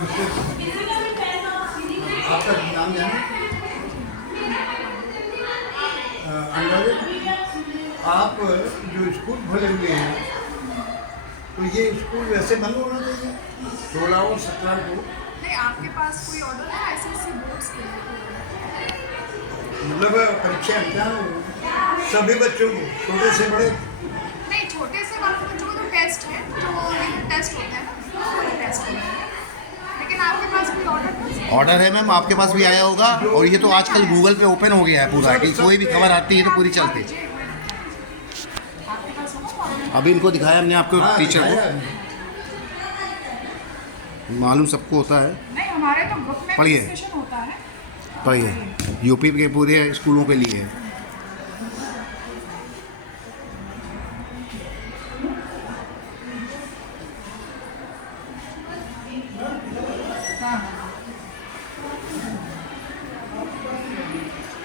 आपका नाम जाने अंदाजा आप जो स्कूल खोले हुए हैं तो ये स्कूल वैसे बंद होना चाहिए 16 और 17 को। नहीं, आपके पास कोई ऑर्डर है आईसीएससी बोर्ड्स के लिए? मतलब परीक्षा इम्तिहान सभी बच्चों को छोटे से बड़े। नहीं, छोटे से वाले बच्चों को तो टेस्ट है, जो टेस्ट होते हैं ना वो टेस्ट होते हैं, लेकिन आपके पास कोई ऑर्डर है? ऑर्डर है मैम, आपके पास भी आया होगा। और ये तो आजकल गूगल पे ओपन हो गया है पूरा, कि कोई भी खबर आती है तो पूरी चलती है। आपके पास होगा? अभी इनको दिखाया हमने आपको टीचर को, हाँ, मालूम सबको होता है। नहीं, हमारे तो ग्रुप में पढ़िए। डिस्कशन होता है। पढ़िए, यूपी के पूरे स्कूलों के लिए है।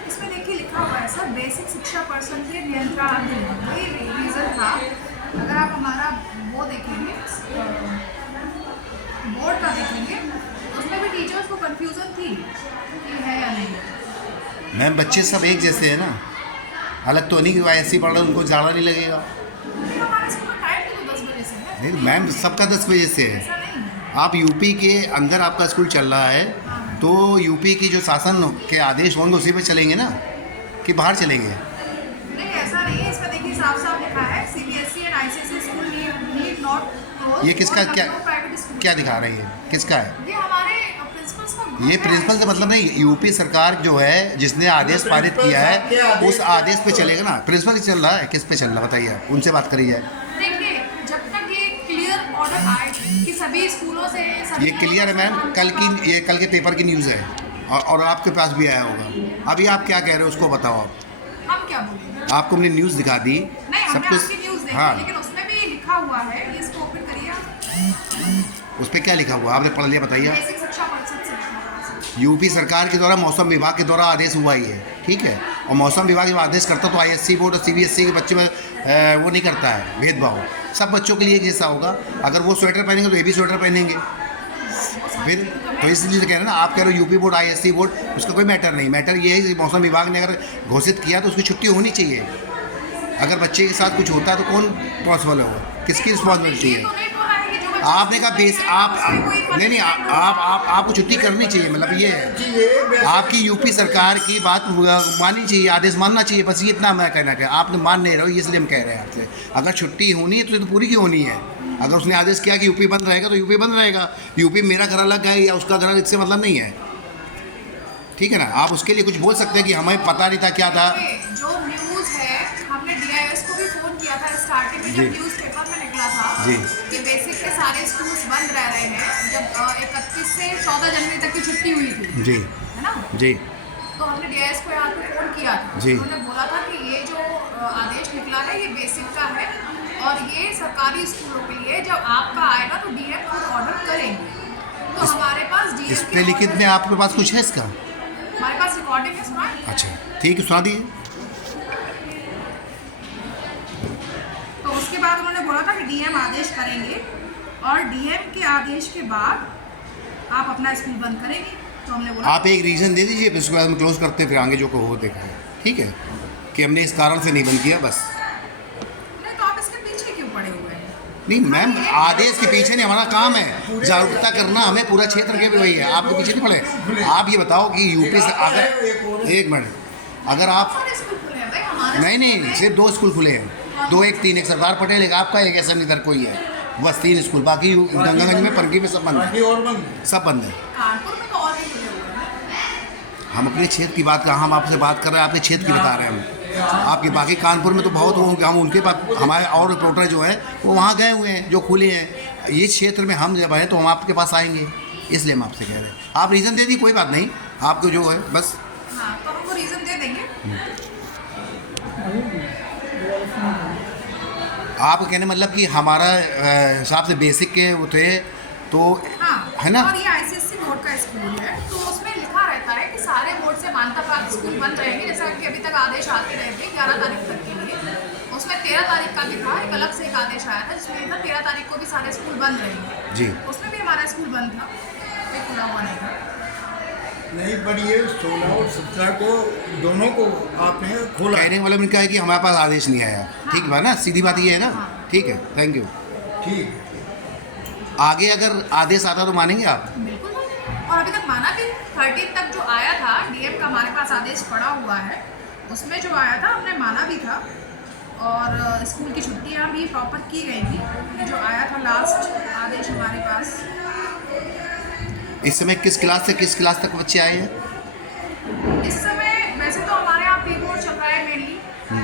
इसमें देखिए लिखा हुआ है सर, बेसिक शिक्षा पर्सन के नियंत्रणाधीन, ये रीजन था। अगर आप हमारा वो देखेंगे बोर्ड का देखेंगे, उसमें भी टीचर्स को कंफ्यूजन थी कि है या नहीं। मैम बच्चे सब एक जैसे हैं ना, अलग तो नहीं कि वाईएससी पढ़ रहे उनको ज़्यादा नहीं लगेगा। लेकिन हमारे स्कूल का टाइम तो 10 बजे से है, नहीं मैम, सबका 10 बजे से है। ऐसा नहीं है। आप यूपी के अंदर आपका स्कूल चल रहा है तो यूपी की जो शासन के आदेश होंगे उसी पे चलेंगे ना, कि बाहर चलेंगे? नहीं, ऐसा नहीं है। इसमें देखिए साफ साफ लिखा है, CBSE and ICSE school need not close. ये किसका क्या दिखा रही है, किसका है ये हमारे प्रिंसिपल्स का। ये? प्रिंसिपल का मतलब नहीं, यूपी सरकार जो है जिसने आदेश पारित किया है उस आदेश पे चलेगा ना। प्रिंसिपल चल रहा है, किस पे चल रहा है बताइए, उनसे बात करी जाए। देखिए, जब तक ये क्लियर ऑर्डर आए कि सभी स्कूलों से ये क्लियर है मैम, ये कल के पेपर की न्यूज़ है और आपके पास भी आया होगा। अभी आप क्या कह रहे हो उसको बताओ आप। हम क्या बोलेंगे? आपको हमने न्यूज़ दिखा दी नहीं, सब हमने कुछ। आपकी न्यूज़ देखी, हाँ, लेकिन उसमें भी लिखा हुआ है, इसको ओपन करिए आप। उस पर क्या लिखा हुआ आपने पढ़ लिया, बताइए। बेसिक शिक्षा परिषद से लिखा हुआ है। यूपी सरकार के द्वारा मौसम विभाग के द्वारा आदेश हुआ ही है, ठीक है। और मौसम विभाग जब आदेश करता तो आईएससी बोर्ड और सीबीएसई के बच्चे में वो नहीं करता है भेदभाव, सब बच्चों के लिए एक जैसा होगा। अगर वो स्वेटर पहनेंगे तो ये भी स्वेटर पहनेंगे फिर। तो इसलिए कह रहे हैं ना, आप कह रहे हो यूपी बोर्ड आईएससी बोर्ड, उसका कोई मैटर नहीं। मैटर ये है कि मौसम विभाग ने अगर घोषित किया तो उसकी छुट्टी होनी चाहिए। अगर बच्चे के साथ कुछ होता है तो कौन रिस्पॉन्सिबल होगा, किसकी रिस्पॉन्सिबिलिटी ये है? तो नहीं बोला है कि जो बच्चे आपने कहा बेस आप उसमें कोई फर्क नहीं आप आपको छुट्टी करनी चाहिए, मतलब ये है आपकी यूपी सरकार की बात माननी चाहिए, आदेश मानना चाहिए, बस ये इतना मैं कहना चाहता। आपने मान नहीं रहे हो, इसलिए हम कह रहे हैं आपसे। अगर छुट्टी होनी है तो ये तो पूरी की होनी है। अगर उसने आदेश किया कि यूपी बंद रहेगा तो यूपी बंद रहेगा। यूपी मेरा घर अलग है या उसका घर अलग, इससे मतलब नहीं है, ठीक है ना। आप उसके लिए कुछ बोल सकते हैं कि हमें पता नहीं था क्या था। जो न्यूज़ है, हमने डीआईएस को भी फोन किया था स्टार्टिंग में, जी। जब न्यूज़पेपर में निकला था जी। कि बेसिक के सारे स्कूल्स बंद रह रहे हैं, जब 31 से 14 जनवरी तक की छुट्टी हुई थी, जी है ना। जी तो हमने डीआईएस को यहाँ पे फोन किया था। जी। उन्होंने बोला था कि ये जो आदेश निकला है ये बेसिक का है और ये सरकारी स्कूलों के लिए, जब आपका आएगा तो डीएम खुद ऑर्डर करेंगे। तो हमारे पास डीएम इस पे लिखित में आपके पास कुछ है इसका? हमारे पास रिकॉर्डिंग है, सुना है? अच्छा ठीक है, सुना दिए। तो उसके बाद उन्होंने बोला था कि डीएम आदेश करेंगे और डीएम के आदेश के बाद आप अपना स्कूल बंद करेंगे। तो हमने बोला आप एक रीज़न दे दीजिए, फिर उसके बाद हम क्लोज करते हैं, फिर आगे जो को हो देखा है, ठीक है, कि हमने इस कारण से नहीं बंद किया बस। नहीं, तो आप इसके पीछे क्यों पड़े हुए हैं? नहीं मैम, आदेश के पीछे नहीं, हमारा काम है जागरूकता करना, हमें पूरा क्षेत्र के भी वही है, आपके पीछे नहीं पड़े। आप ये बताओ कि यूपी से अगर एक मिनट, अगर आप सारे स्कूल खुले हैं भाई, हमारे नहीं सिर्फ 2 स्कूल खुले हैं, 2 एक 3, एक सरदार पटेल, एक आपका, एक एस एम इधर कोई है, बस 3 स्कूल। बाकी गंगागंज में पंगी में सब बंद है, बाकी और बंद। सब बंद है। कानपुर में तो और भी खुले हुए हैं। हम अपने क्षेत्र की बात कर, हम आपसे बात कर रहे हैं, आपके क्षेत्र की बता रहे हैं हम। आपके बाकी कानपुर में तो बहुत होंगे, हम उनके पास, हमारे और रिपोर्टर जो है वो वहाँ गए हुए हैं जो खुले हैं। ये क्षेत्र में हम जब आए तो हम आपके पास आएंगे, इसलिए हम आपसे कह रहे हैं। आप रीज़न दे दी, कोई बात नहीं, आपको जो है बस। हाँ, तो हमको रीज़न दे देंगे। आप कहने मतलब कि हमारा हिसाब से बेसिक के वो थे तो हाँ, है ना। और ये आईसीएससी बोर्ड का स्कूल है, तो उसमें लिखा रहता है कि सारे बोर्ड से मान्यता प्राप्त स्कूल बंद रहेंगे, जैसा कि अभी तक आदेश आते रहे थे 11 तारीख तक के लिए। उसमें 13 तारीख का भी था, एक अलग से एक आदेश आया था जिसमें था 13 तारीख को भी सारे स्कूल बंद रहेंगे। जी। उसमें भी हमारा स्कूल बंद था, खुला हुआ नहीं था। नहीं, पर ये 16 और 17 को दोनों को आपने खोला। कहने वाला उनका है कि हमारे पास आदेश नहीं आया। ठीक है ना, सीधी बात ये है ना। हाँ। ठीक है, थैंक यू। ठीक। आगे अगर आदेश आता तो मानेंगे आप? बिल्कुल मानेंगे। और अभी तक माना भी। 13 तक जो आया था डीएम का हमारे पास आदेश पड़ा हुआ है, उसमें जो आया था हमने माना भी था। और स्कूल की छुट्टियां भी प्रॉपर की गई थी। ये जो आया था लास्ट आदेश हमारे पास। इस समय किस क्लास से किस क्लास तक बच्चे आए हैं? इस समय वैसे तो हमारे यहाँ प्री बोर्ड चल रहा है मेनली,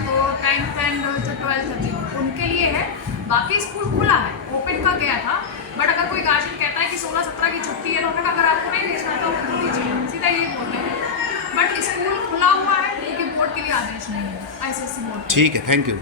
तो 10th एंड जो 12th तक उनके लिए है। बाकी स्कूल खुला है, ओपन का गया था। बट अगर कोई गार्जियन कहता है कि 16-17 की छुट्टी है तो उन्होंने अगर आपको नहीं भेजना तो भेज दीजिए, सीधा ये बोलते हैं। बट स्कूल खुला हुआ है क्योंकि बोर्ड के लिए आदेश नहीं है, आईसीएसई बोर्ड। ठीक है, थैंक यू।